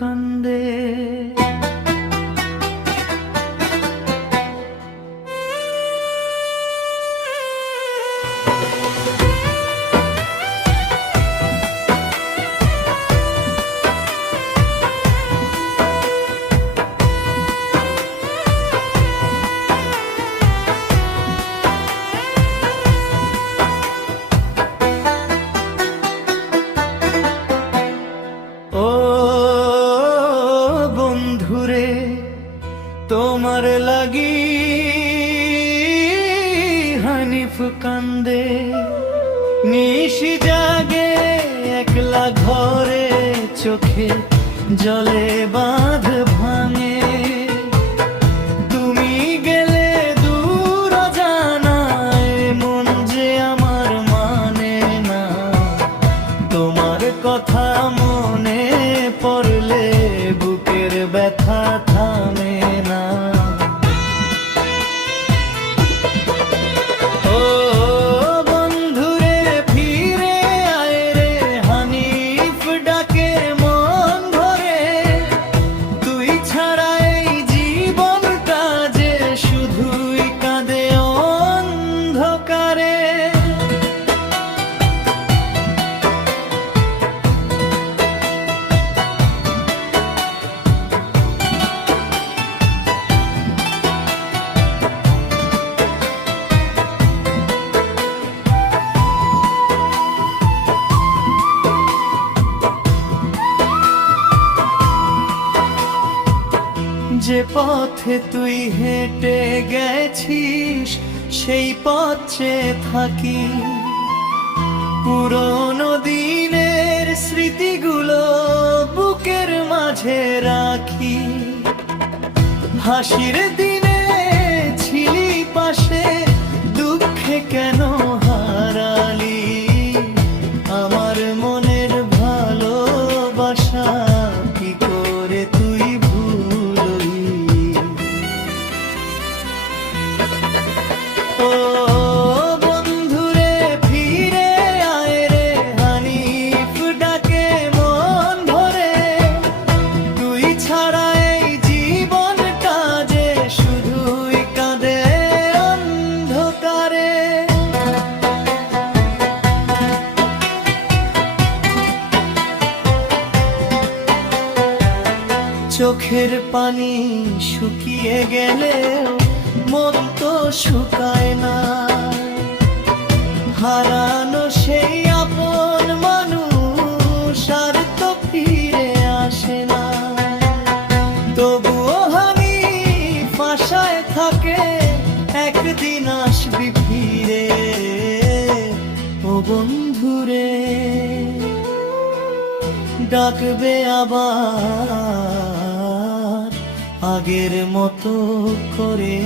কান্দে। তোমার লাগি হানিফ কান্দে, নিশি জাগে একলা ঘরে, চোখে জলে বাঁধ ভাঙে। তুমি গেলে দূর জানায়, মন যে আমার মানে না। তোমার কথা মনে পড়লে বুকের ব্যথা থামে না। ও বন্ধুরে ফিরে আয় রে, হানিফ ডাকে মন ভরে। তুই ছাড়া এই জীবনটা যে শুধুই কাঁদে অন্ধকারে। যে পথে তুই হেঁটে গেছিস, সেই পথে থাকি। পুরনো দিনের স্মৃতিগুলো বুকের মাঝে রাখি। হাসির দিনে ছিলি পাশে, দুঃখে কেন হারালি আমার মনের ভালোবাসা? কি করে তুই ও বন্ধুরে ফিরে আয় রে, হানিফ ডাকে মন ভরে। তুই ছাড়া এই জীবনটা যে শুধুই কাঁদে অন্ধকারে। চোখের পানি শুকিয়ে গেলেও মন তো শুকায় না। হারানো সেই আপন মানুষ আর তো ফিরে আসে না। তবুও হানিফ আশায় থাকে, একদিন আসবি ফিরে। ও বন্ধুরে ডাকবে আবার আগের মতো করে।